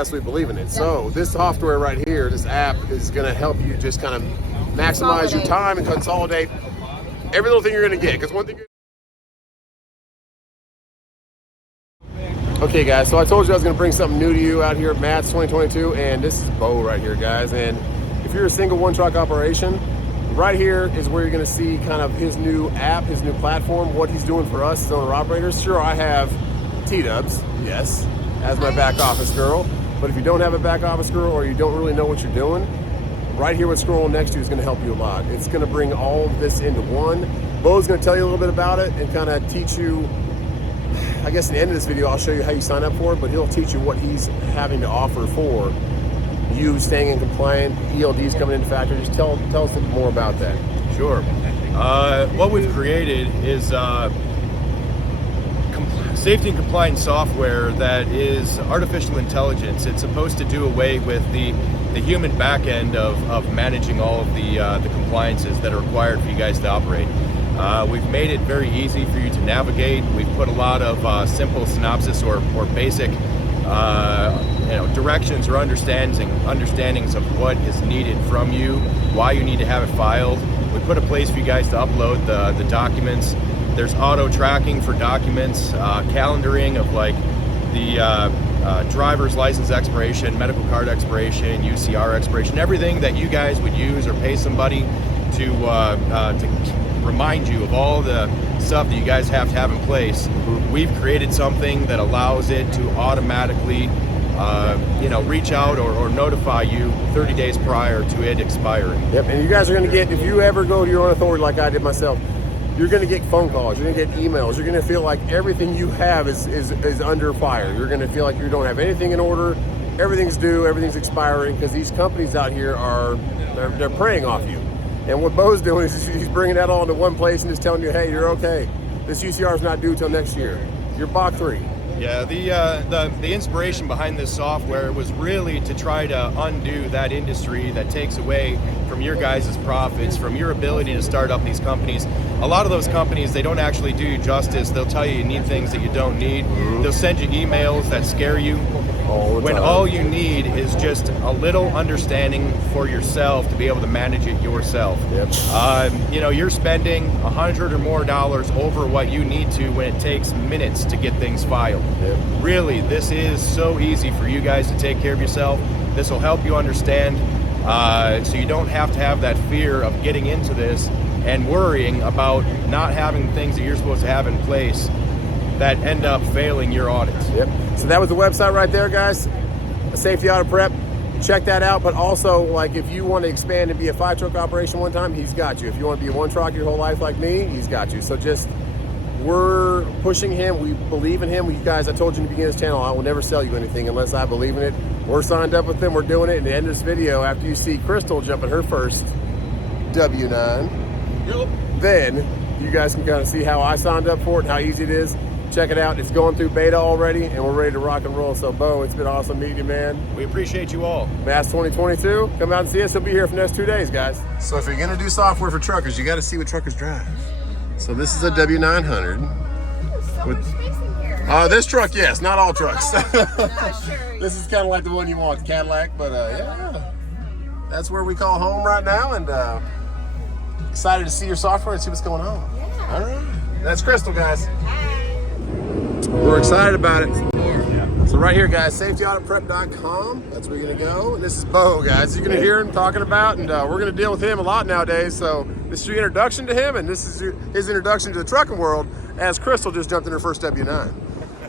absolutely believe in it. So this software right here, this app, is going to help you just kind of maximize your time and consolidate every little thing you're going to get. Because one thing. Okay, guys. So I told you I was going to bring something new to you out here at Matt's 2022, and this is Beau right here, guys. And if you're a single one-truck operation, right here is where you're going to see kind of his new app, his new platform, what he's doing for us as owner-operators. Sure, I have T-Dubs, yes, as my back office girl. But if you don't have a back office girl or you don't really know what you're doing, right here what's scrolling next to you is going to help you a lot. It's going to bring all of this into one. Beau's going to tell you a little bit about it and kind of teach you, I guess in the end of this video, I'll show you how you sign up for it, but he'll teach you what he's having to offer for you staying in compliant, ELDs coming into factory. Just tell us a little more about that. Sure. What we've created is safety and compliance software that is artificial intelligence. It's supposed to do away with the human back end of managing all of the compliances that are required for you guys to operate. We've made it very easy for you to navigate. We've put a lot of simple synopsis or basic directions or understandings of what is needed from you, why you need to have it filed. We put a place for you guys to upload the documents. There's auto tracking for documents, calendaring of like the driver's license expiration, medical card expiration, UCR expiration, everything that you guys would use or pay somebody to remind you of all the stuff that you guys have to have in place. We've created something that allows it to automatically reach out or notify you 30 days prior to it expiring. Yep, and you guys are going to get, if you ever go to your own authority like I did myself, you're going to get phone calls, you're going to get emails, you're going to feel like everything you have is under fire. You're going to feel like you don't have anything in order, everything's due, everything's expiring, because these companies out here they're preying off you. And what Beau's doing is he's bringing that all into one place and just telling you, hey, you're okay. This UCR is not due till next year. You're Bach 3. Yeah, the inspiration behind this software was really to try to undo that industry that takes away from your guys' profits, from your ability to start up these companies. A lot of those companies, they don't actually do you justice. They'll tell you need things that you don't need. They'll send you emails that scare you. When all you need is just a little understanding for yourself to be able to manage it yourself. Yep. You're spending $100 or more over what you need to when it takes minutes to get things filed. Yep. Really, this is so easy for you guys to take care of yourself. This will help you understand, so you don't have to have that fear of getting into this and worrying about not having things that you're supposed to have in place that end up failing your audits. Yep. So that was the website right there, guys. Safety Audit Prep. Check that out. But also, like, if you want to expand and be a 5-truck operation one time, he's got you. If you want to be a 1-truck your whole life like me, he's got you. So just, we're pushing him. We believe in him. You guys, I told you in the beginning of this channel, I will never sell you anything unless I believe in it. We're signed up with them. We're doing it. At the end of this video, after you see Crystal jumping her first W9, then you guys can kind of see how I signed up for it and how easy it is. Check it out. It's going through beta already, and we're ready to rock and roll. So, Beau, it's been awesome meeting you, man. We appreciate you all. Mass 2022. Come out and see us. He'll be here for the next 2 days, guys. So if you're going to do software for truckers, you got to see what truckers drive. So this is a W900. With, this truck, yes. Not all trucks. This is kind of like the one you want, the Cadillac. But, yeah. That's where we call home right now. And excited to see your software and see what's going on. Yeah. All right. That's Crystal, guys. We're excited about it. So right here, guys, safetyauditprep.com. That's where you're going to go. And this is Beau, guys. You're going to hear him talking about, and we're going to deal with him a lot nowadays. So this is your introduction to him, and this is his introduction to the trucking world as Crystal just jumped in her first W9.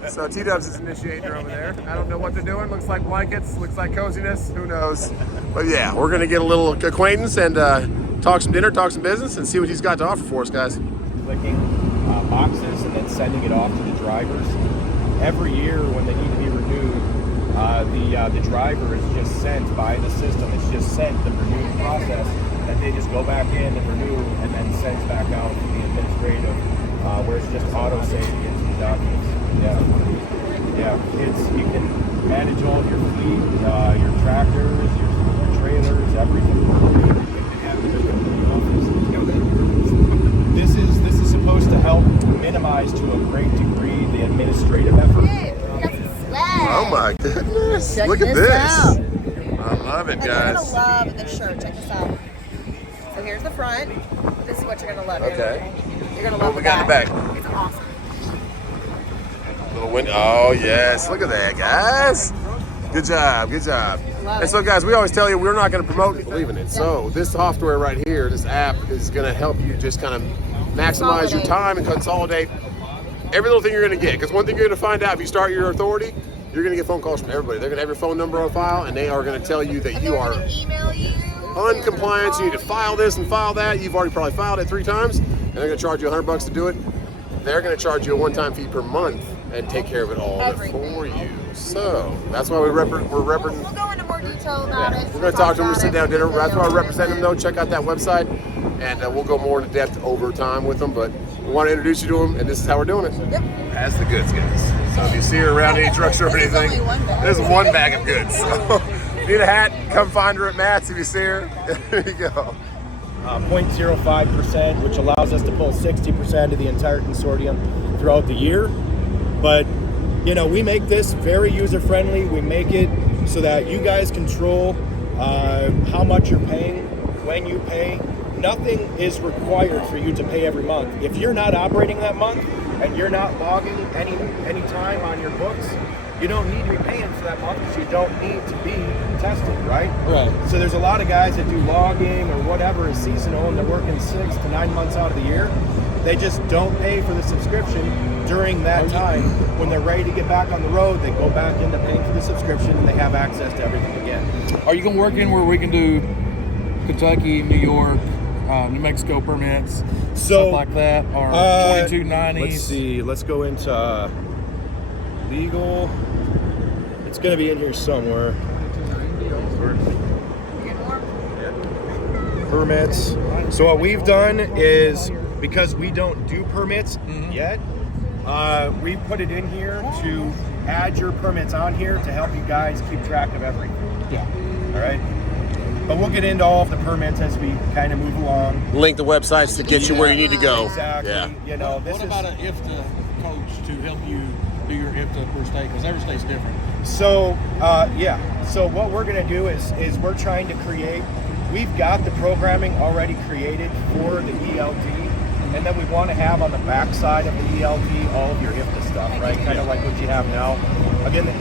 So T-Dubs is initiating her over there. I don't know what they're doing. Looks like blankets. Looks like coziness. Who knows? But yeah, we're going to get a little acquaintance and talk some dinner, talk some business, and see what he's got to offer for us, guys. Clicking boxes and then sending it off to the drivers. Every year when they need to be renewed, the driver is just sent by the system. It's just sent the renewing process that they just go back in and renew and then sends back out to the administrative, where it's just auto saved into the documents. You can manage all of your fleet, your tractors, your trailers, everything. This is supposed to help minimize to a great degree the administrative effort. Oh my goodness. guys. Check Look at this this. out. I love it, And you're guys. gonna love this shirt. Check this out. So here's the front. This is what you're gonna love. Okay. You're gonna What love we the got in back. the back? It's awesome. Little window. Oh, yes. Look at that, guys. Good job. Good job. Love And so, guys, we always tell you we're not going to promote it, believe in it. So this software right here, this app, is going to help you just kind of maximize your time and consolidate every little thing you're going to get. Because one thing you're going to find out if you start your authority, you're going to get phone calls from everybody. They're going to have your phone number on file, and they are going to tell you that you are Email you. uncompliant. You need to file this and file that. You've already probably filed it 3 times, and they're going to charge you $100 to do it. They're going to charge you a one-time fee per month and take care of it all for you. So that's why we're We'll go into more detail about it. We're going to talk to them, sit down, dinner. That's why I represent them, though. Check out that website, and we'll go more into depth over time with them. But we want to introduce you to them, and this is how we're doing it. Yep. That's the goods, guys. So if you see her around any drugstore or anything, This is only one bag. this is one bag of goods. So need a hat, come find her at Matt's if you see her. There you go. 0.05%, which allows us to pull 60% of the entire consortium throughout the year. But, you know, we make this very user-friendly. We make it so that you guys control how much you're paying, when you pay. Nothing is required for you to pay every month. If you're not operating that month and you're not logging any time on your books, you don't need to be paying for that month because you don't need to be tested, right? Right. So there's a lot of guys that do logging or whatever is seasonal and they're working 6 to 9 months out of the year. They just don't pay for the subscription during that time. When they're ready to get back on the road, they go back into paying for the subscription and they have access to everything again. Are you gonna work in where we can do Kentucky, New York, New Mexico permits, stuff like that, or 2290s? Let's see. Let's go into legal. It's going to be in here somewhere. Permits. So what we've done is, because we don't do permits yet, we put it in here to add your permits on here to help you guys keep track of everything. Yeah. All right. But we'll get into all of the permits as we kind of move along. Link the websites to get you where you need to go. Exactly. Yeah. You know, this What about an IFTA coach to help you do your IFTA per state? Because every state's different. So, yeah. So what we're going to do is we're trying to create, we've got the programming already created for the ELD, and then we want to have on the back side of the ELD all of your IFTA stuff, right? Kind of like what you have now. Again, the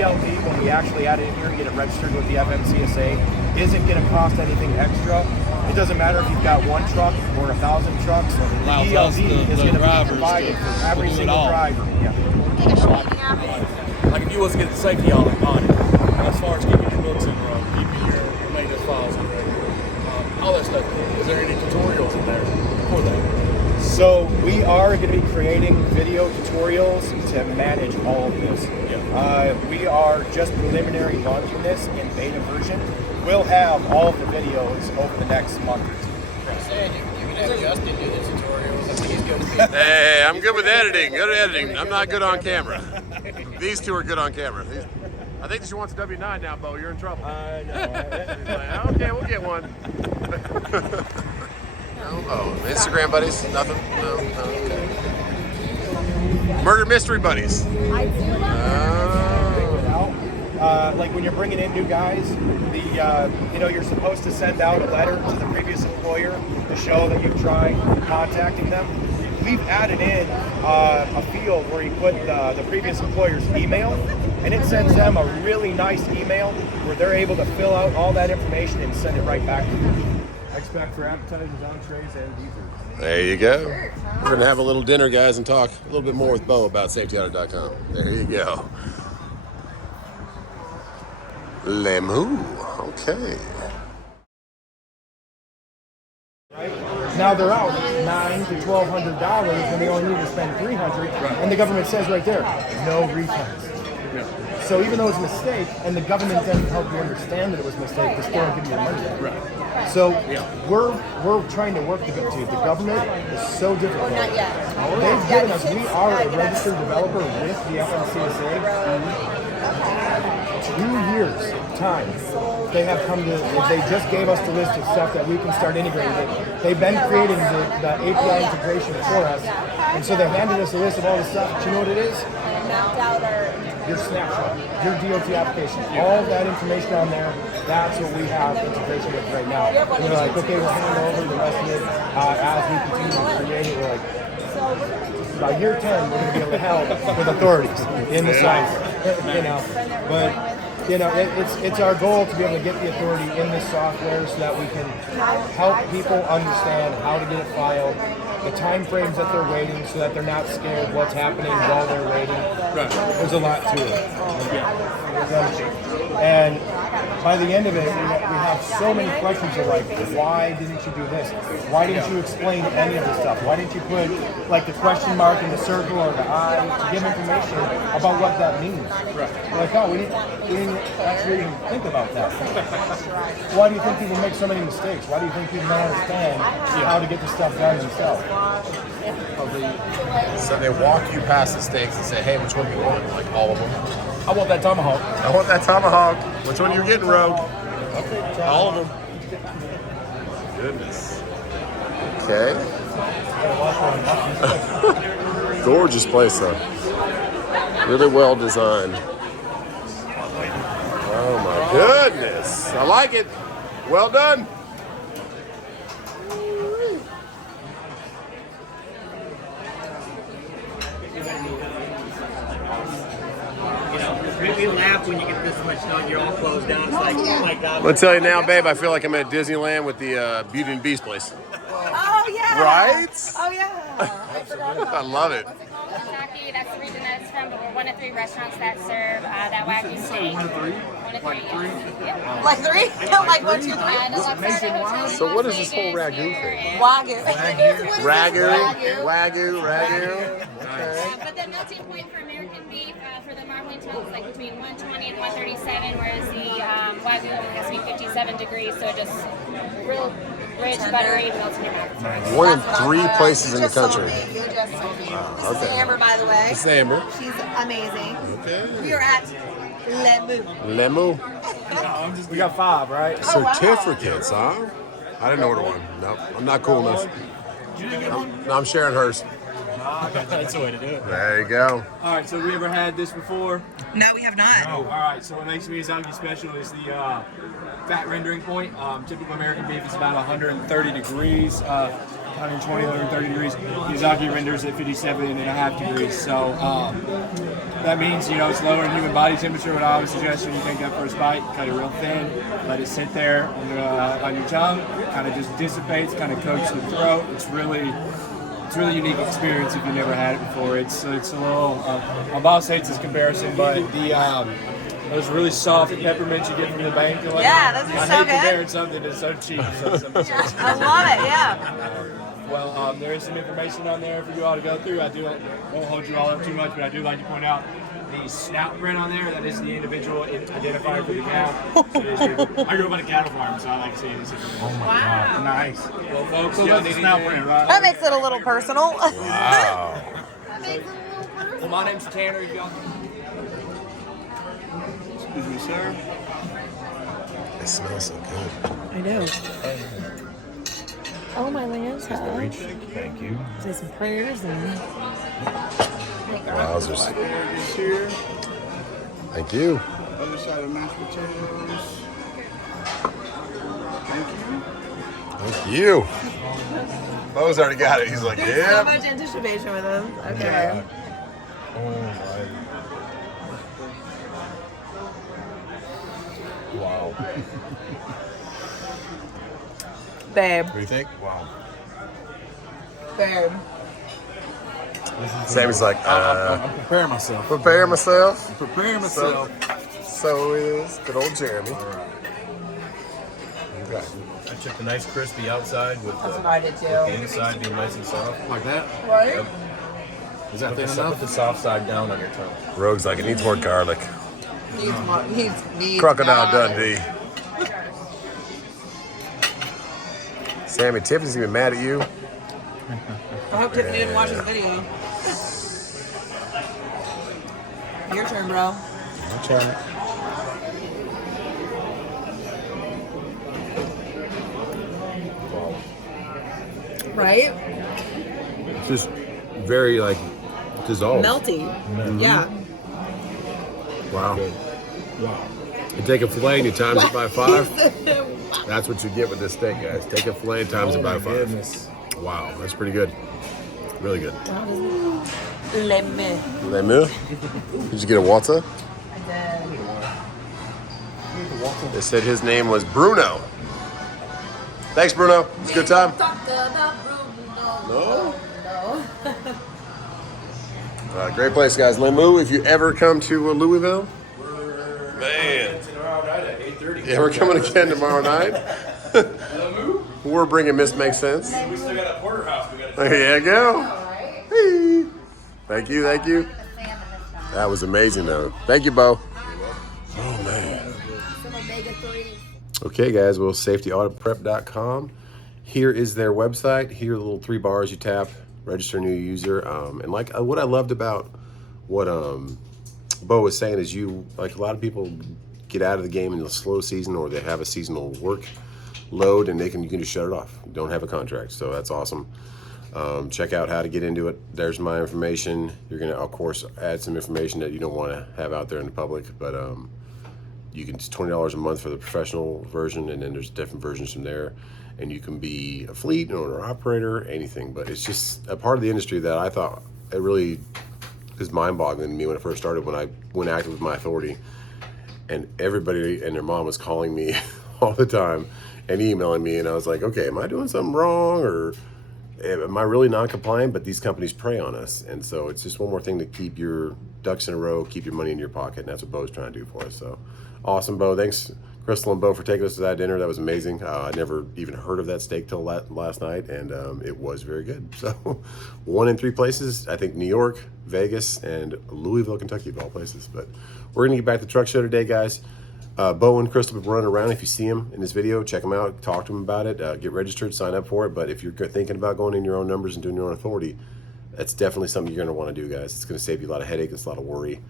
ELD, when we actually add it in here and get it registered with the FMCSA, isn't going to cost anything extra. It doesn't matter if you've got 1 truck or 1,000 trucs. The Allows ELD us, is the going to be drivers provided to for every do it single all. driver. Yeah. Like if you was to get the safety on it, as far as keeping your books in row, keeping your maintenance files in row, all that stuff. Is there any tutorials in there for that? So we are going to be creating video tutorials to manage all of this. We are just preliminary launching this in beta version. We'll have all of the videos over the next month or 2. You can have Justin do the tutorials. I think he's good at it. Hey, I'm good with editing. Good at editing. I'm not good on camera. These two are good on camera. I think she wants a W9 now, Beau. You're in trouble. I know. Okay, we'll get one. No? Oh, Instagram buddies? Nothing? No? Okay. Murder mystery buddies. I do love Like when you're bringing in new guys, you're supposed to send out a letter to the previous employer to show that you've tried contacting them. We've added in a field where you put the previous employer's email, and it sends them a really nice email where they're able to fill out all that information and send it right back to you. Expect for appetizers, entrees, and desserts. There you go. We're going to have a little dinner, guys, and talk a little bit more with Beau about safetyauto.com. There you go. Lemu. Okay. Now they're out $900 to $1,200 when they only need to spend $300, and the government says right there, no refunds. So even though it's a mistake, and the government doesn't help you understand that it was a mistake, they still don't give you your money back. So we're trying to work together. The government is so difficult. Not yet. They've given us, we are a registered developer with the FMCSA. 2 years time. They have come to, they just gave us the list of stuff that we can start integrating. They've been creating the API integration for us. And so they handed us a list of all the stuff. Do you know what it is? mapped out our your snapshot, your DOT application, all of that information on there. That's what we have integration with right now. And we're like, okay, we'll hand over the rest of it as we continue to create it. We're like, by year 10, we're going to be able to help with authorities in the software, you know. But you know, it's our goal to be able to get the authority in this software so that we can help people understand how to get it filed, the time frames that they're waiting, so that they're not scared what's happening while they're waiting. Right. There's a lot to it. And by the end of it, we have so many questions of like, why didn't you do this? Why didn't you explain any of this stuff? Why didn't you put like the question mark in the circle or the eye to give information about what that means? Right. We're like, oh, we didn't actually even think about that. Why do you think people make so many mistakes? Why do you think people don't understand how to get this stuff done themselves? So they walk you past the steaks and say, hey, which one do you want? Like all of them. I want that tomahawk. I want that tomahawk. Which one are you getting, Rogue? All of them. Goodness. Okay. Gorgeous place, though. Really well designed. Oh my goodness. I like it. Well done. We laugh when you get this much done. You're all closed down. It's like, oh my God. I'm gonna tell you now, babe, I feel like I'm at Disneyland with the Beauty and the Beast place. Oh yeah. Right? Oh yeah. I forgot about I love it. Kentucky, that's the region that it's from, but we're one of 3 restaurants that serve that Wagyu steak. One of 3? One of 3, yeah. Like 3? Like 1, 2, 3. And the Luxardo Hotel in So what is Las this whole Vegas ragu here thing? in- Wagyu. Ragu. But the melting point for American beef for the marbling tail is like between 120 and 137, whereas the Wagyu only has to be 57 degrees, so just real rich, buttery, melts in your mouth. One in 3 places in the country. You just told me. This is Okay. Amber, by the way. It's Amber. She's amazing. Okay. We are at Lemu. We got 5, right? Certificates, huh? I didn't order one. Nope. I'm not cool enough. I'm sharing hers. That's the way to do it. There you go. All right, so have we ever had this before? No, we have not. Oh, all right. So what makes Miyazaki special is the fat rendering point. Typical American beef is about 130 degrees, 120, 130 degrees. Miyazaki renders at 57.5 degrees. So that means, you know, it's lower than human body temperature. What I always suggest when you take that first bite, cut it real thin, let it sit there on your tongue, kind of just dissipates, kind of coats the throat. It's really unique experience if you've never had it before. It's a little, my boss hates this comparison, but those really soft peppermints you get from the bank. Yeah, those are I so hate good. comparing something that's so cheap. I love it, yeah. Well, there is some information on there for you all to go through. I won't hold you all up too much, but I do like to point out the snout print on there. That is the individual identifier for the cow. I grew up on a cattle farm, so I like seeing this information. Wow. Nice. Well, folks, you don't need snout print, right? That makes it a little personal. Wow. Well, my name's Tanner. You got... Excuse me, sir. It smells so good. I know. Oh, my lambs, huh? Thank you. Say some prayers and... Wowzers. Here, Thank you. other side of mashed potatoes. Thank you. Thank you. Beau's already got it. He's like, There's so yeah. much anticipation with them. Okay. Wow. Babe. What do you think? Wow. Babe. Sammy's like, I'm preparing myself. prepare myself. Preparing myself. So is good old Jeremy. Okay. I took the nice crispy outside with That's what I did too. the inside being nice and soft. Like that? Right? Is that thin Put enough? the soft side down on your tongue. Rogue's like, it needs more garlic. Needs Crocodile God. Dundee. Sammy, Tiffany's gonna be mad at you. I hope Tiffany didn't watch this video. Your turn, bro. Right? It's just very like dissolved. Melty. Yeah. Wow. Good. Wow. You take a filet and you times it by 5. That's what you get with this steak, guys. Take a filet and times it by 5. Goodness. Wow, that's pretty good. Really good. Lemon. Lemon? Did you get a water? I did. They said his name was Bruno. Thanks, Bruno. It's a good time. No? No. Great place, guys. Lemu, if you ever come to Louisville, man. Yeah, we're coming again tomorrow night. We're bringing Miss Makes Sense. We still got a porterhouse. We got There you go. Hey. Thank you, thank you. That was amazing, though. Thank you, Beau. Oh, man. Some omega-3. Okay, guys, well, safetyauditprep.com. Here is their website. Here are the little 3 bars you tap, register a new user. And like what I loved about what Beau was saying is like a lot of people get out of the game in the slow season, or they have a seasonal work load and you can just shut it off. You don't have a contract, so that's awesome. Check out how to get into it. There's my information. You're gonna, of course, add some information that you don't want to have out there in the public, but you can, it's $20 a month for the professional version, and then there's different versions from there. And you can be a fleet, an owner, operator, anything. But it's just a part of the industry that I thought it really is mind-boggling to me when it first started, when I went active with my authority, and everybody and their mom was calling me all the time and emailing me, and I was like, okay, am I doing something wrong, or am I really non-compliant? But these companies prey on us, and so it's just one more thing to keep your ducks in a row, keep your money in your pocket, and that's what Beau's trying to do for us. So awesome, Beau. Thanks, Crystal and Beau, for taking us to that dinner. That was amazing. I never even heard of that steak till last night, and it was very good. So 1 in 3 places, I think New York, Vegas, and Louisville, Kentucky, of all places. But we're gonna get back to the truck show today, guys. Beau and Crystal have been running around. If you see them in this video, check them out, talk to them about it, get registered, sign up for it. But if you're thinking about going in your own numbers and doing your own authority, that's definitely something you're gonna wanna do, guys. It's gonna save you a lot of headache, it's a lot of worry.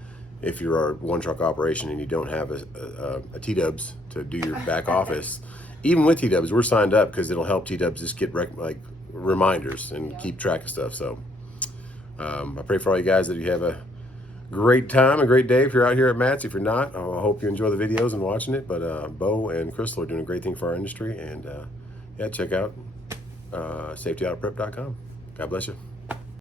If you're a one truck operation and you don't have a T-Dubs to do your back office, even with T-Dubs, we're signed up because it'll help T-Dubs just get like reminders and keep track of stuff. So I pray for all you guys that you have a great time, a great day if you're out here at Matt's. If you're not, I hope you enjoy the videos and watching it. But Beau and Crystal are doing a great thing for our industry. And yeah, check out safetyauditprep.com. God bless you.